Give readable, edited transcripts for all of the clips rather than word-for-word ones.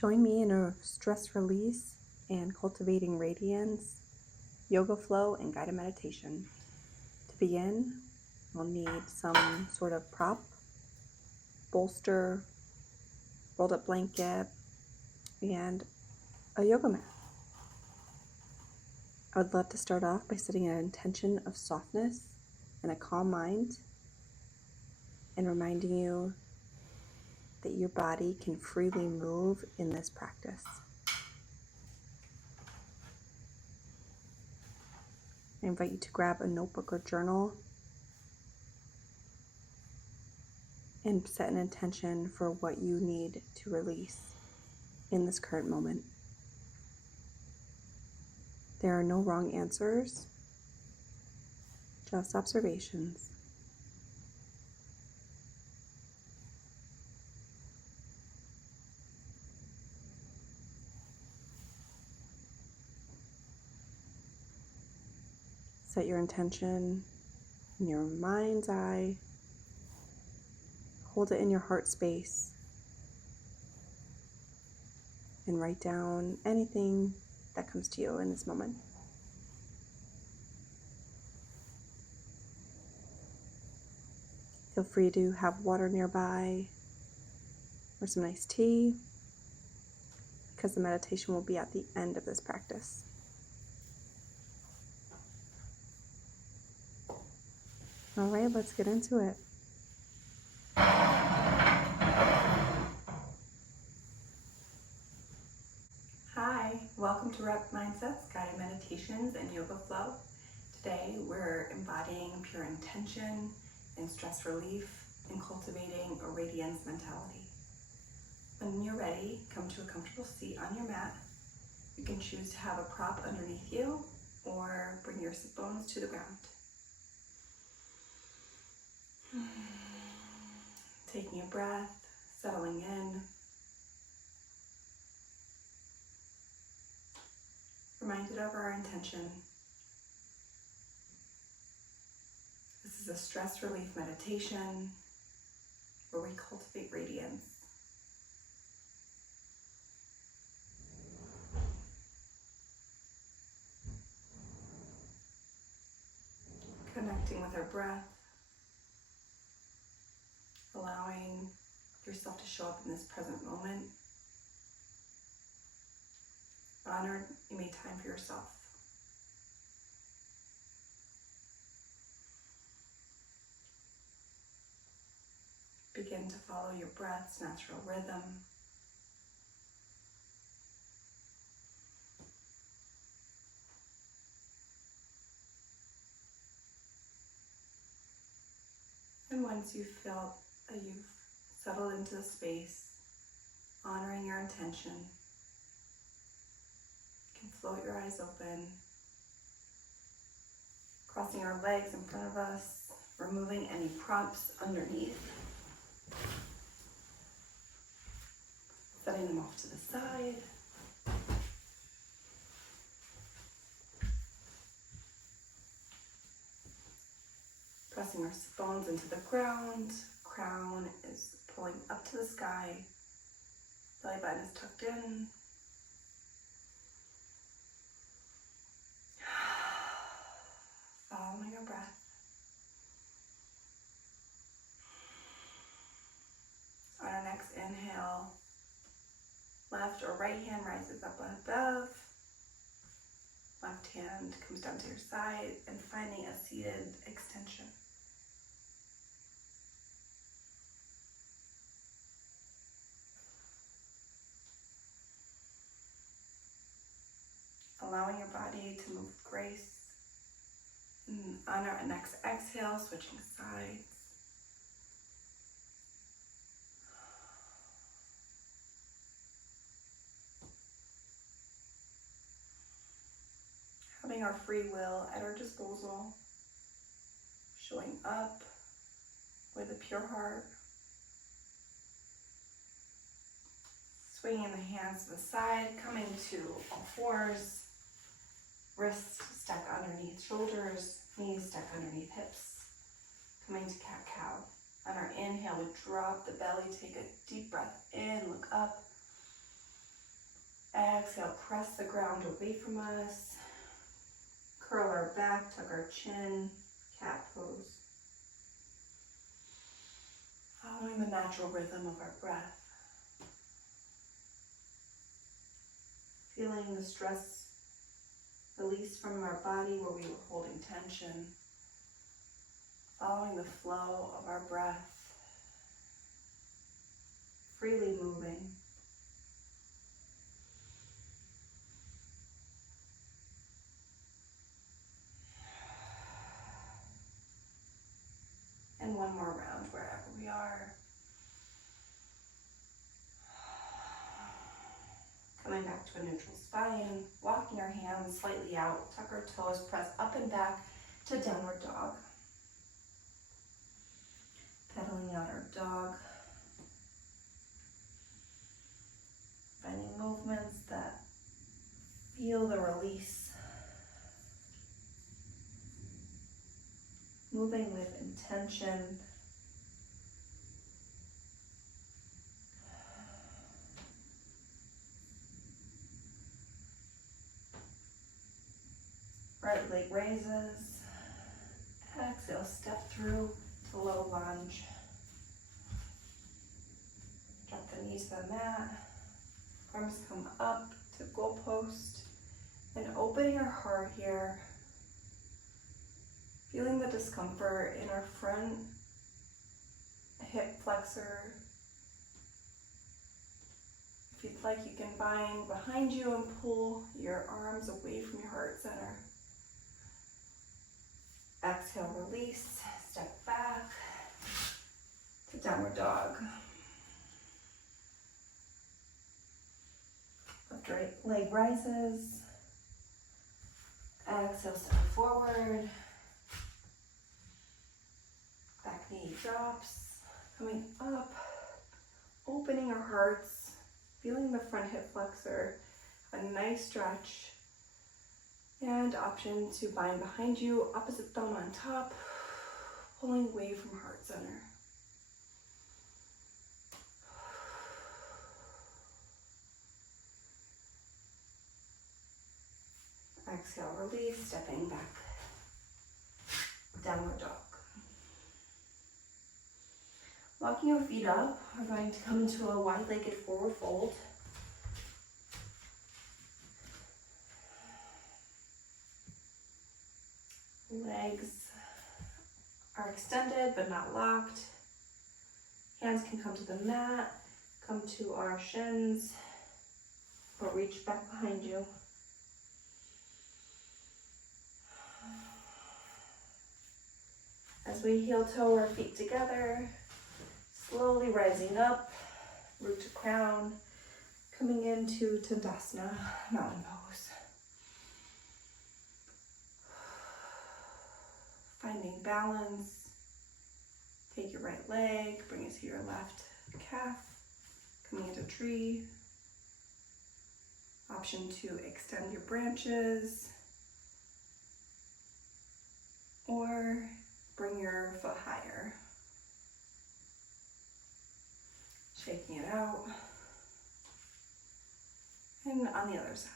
Join me in a stress release and cultivating radiance, yoga flow, and guided meditation. To begin, we'll need some sort of prop, bolster, rolled up blanket, and a yoga mat. I would love to start off by setting an intention of softness and a calm mind, and reminding you that your body can freely move in this practice. I invite you to grab a notebook or journal and set an intention for what you need to release in this current moment. There are no wrong answers, just observations. Set your intention in your mind's eye. Hold it in your heart space. And write down anything that comes to you in this moment. Feel free to have water nearby or some nice tea, because the meditation will be at the end of this practice. All right, let's get into it. Hi, welcome to Rep Mindsets, Guided Meditations, and Yoga Flow. Today we're embodying pure intention and stress relief and cultivating a radiance mentality. When you're ready, come to a comfortable seat on your mat. You can choose to have a prop underneath you or bring your sit bones to the ground. Taking a breath, settling in. Reminded of our intention. This is a stress relief meditation where we cultivate radiance. Connecting with our breath, allowing yourself to show up in this present moment. Honor you made time for yourself. Begin to follow your breath's natural rhythm. And once you feel that you've settled into the space, honoring your intention, you can float your eyes open, crossing our legs in front of us, removing any props underneath, setting them off to the side. Pressing our bones into the ground. Crown is pulling up to the sky. Belly button is tucked in. Following our breath. On our next inhale, left or right hand rises up above. Left hand comes down to your side and finding a seated extension. Allowing your body to move with grace. And on our next exhale, switching sides. Having our free will at our disposal. Showing up with a pure heart. Swinging the hands to the side, coming to all fours. Wrists stack underneath shoulders, knees stack underneath hips. Coming to cat-cow. On our inhale, we drop the belly, take a deep breath in, look up. Exhale, press the ground away from us. Curl our back, tuck our chin, cat pose. Following the natural rhythm of our breath. Feeling the stress release from our body where we were holding tension. Following the flow of our breath. Freely moving. And one more round wherever we are. Coming back to a neutral spine, walking our hands slightly out, tuck our toes, press up and back to downward dog. Pedaling out our dog. Finding movements that feel the release. Moving with intention. Right leg raises. Exhale, step through to low lunge. Drop the knees to the mat. Arms come up to goalpost. And opening our heart here. Feeling the discomfort in our front hip flexor. If you'd like, you can bind behind you and pull your arms away from your heart center. Exhale, release, step back to downward dog. Left right leg rises. Exhale, step forward. Back knee drops. Coming up, opening our hearts, feeling the front hip flexor, a nice stretch. And option to bind behind you, opposite thumb on top, pulling away from heart center. Exhale, release, stepping back. Downward dog. Locking your feet up, we're going to come into a wide-legged forward fold. Legs are extended but not locked. Hands can come to the mat, come to our shins, or reach back behind you. As we heel toe our feet together, slowly rising up, root to crown, coming into Tadasana, mountain pose. Finding balance, take your right leg, bring it to your left calf, coming into tree. Option to extend your branches, or bring your foot higher. Shaking it out. And on the other side.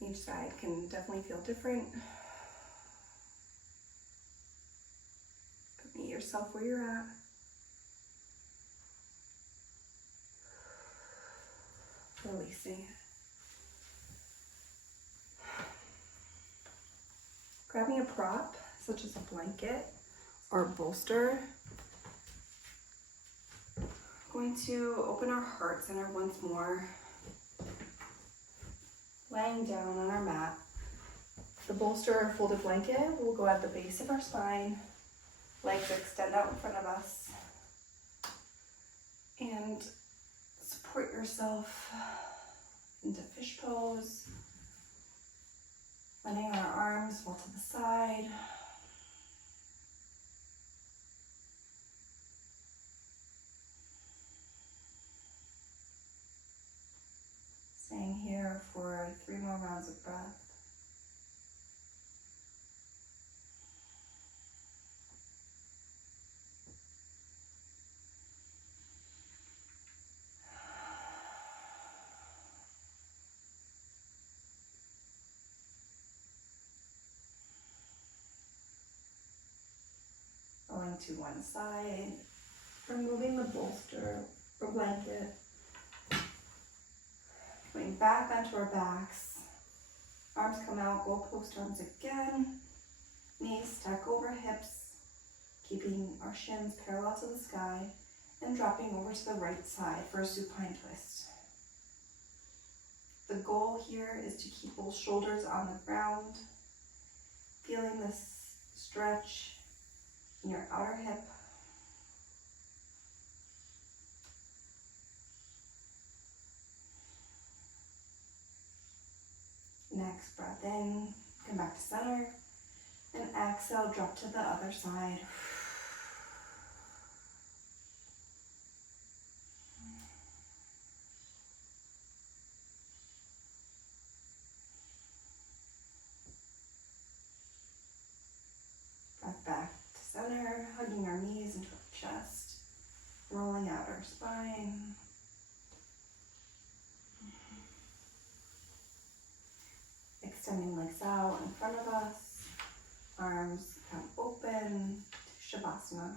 Each side can definitely feel different. But meet yourself where you're at. Releasing it. Grabbing a prop, such as a blanket or a bolster. Going to open our heart center once more. Laying down on our mat. The bolster or folded blanket will go at the base of our spine. Legs extend out in front of us. And support yourself into fish pose. Letting our arms fall to the side. Staying here for 3 more rounds of breath. down to one side, removing the bolster or blanket, coming back onto our backs. Arms come out, goalpost arms again. Knees stack over hips, keeping our shins parallel to the sky, and dropping over to the right side for a supine twist. The goal here is to keep both shoulders on the ground, feeling this stretch in your outer hip. Next, breath in, come back to center, and exhale, drop to the other side. Breath back to center, hugging our knees into our chest, rolling out our spine. Extending legs out in front of us, arms come open to Shavasana.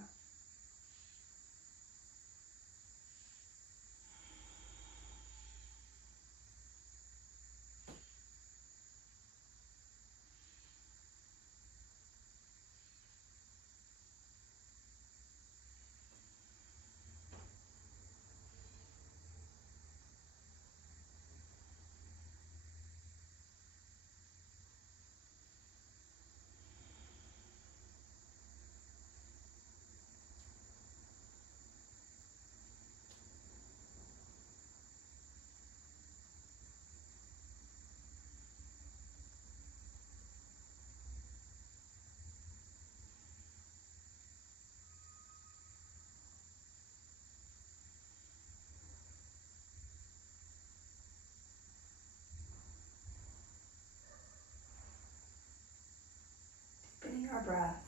Deepening our breath,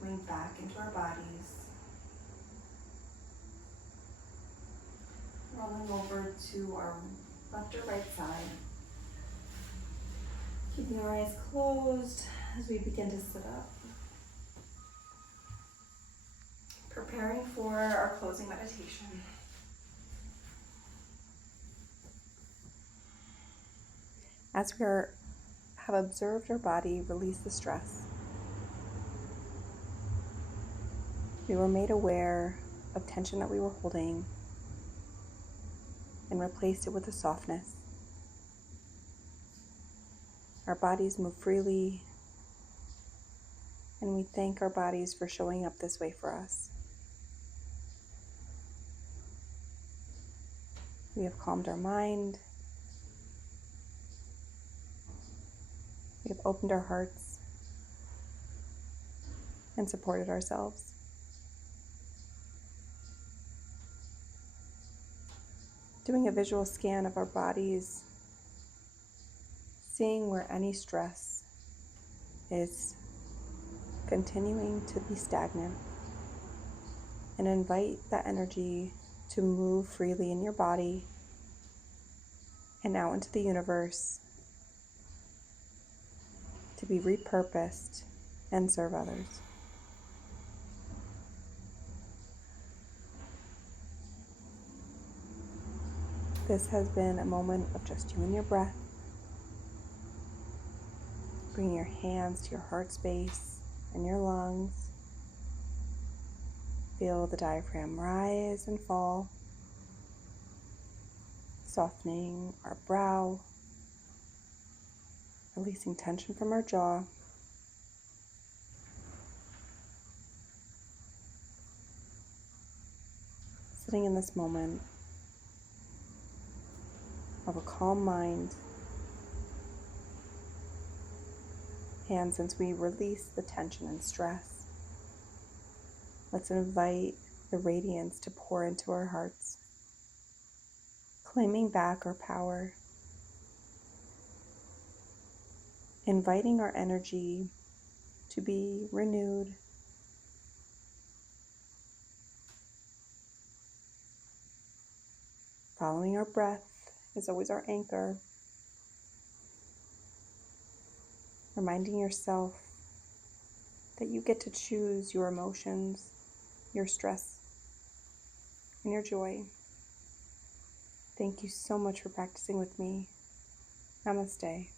coming back into our bodies. Rolling over to our left or right side. Keeping our eyes closed as we begin to sit up. Preparing for our closing meditation. As we have observed our body release the stress, we were made aware of tension that we were holding and replaced it with a softness. Our bodies move freely, and we thank our bodies for showing up this way for us. We have calmed our mind. We have opened our hearts and supported ourselves. Doing a visual scan of our bodies, seeing where any stress is continuing to be stagnant, and invite that energy to move freely in your body and out into the universe to be repurposed and serve others. This has been a moment of just you and your breath. Bring your hands to your heart space and your lungs. Feel the diaphragm rise and fall, softening our brow, releasing tension from our jaw. Sitting in this moment of a calm mind, and since we release the tension and stress, let's invite the radiance to pour into our hearts, claiming back our power, inviting our energy to be renewed, following our breath is always our anchor, reminding yourself that you get to choose your emotions, your stress, and your joy. Thank you so much for practicing with me. Namaste.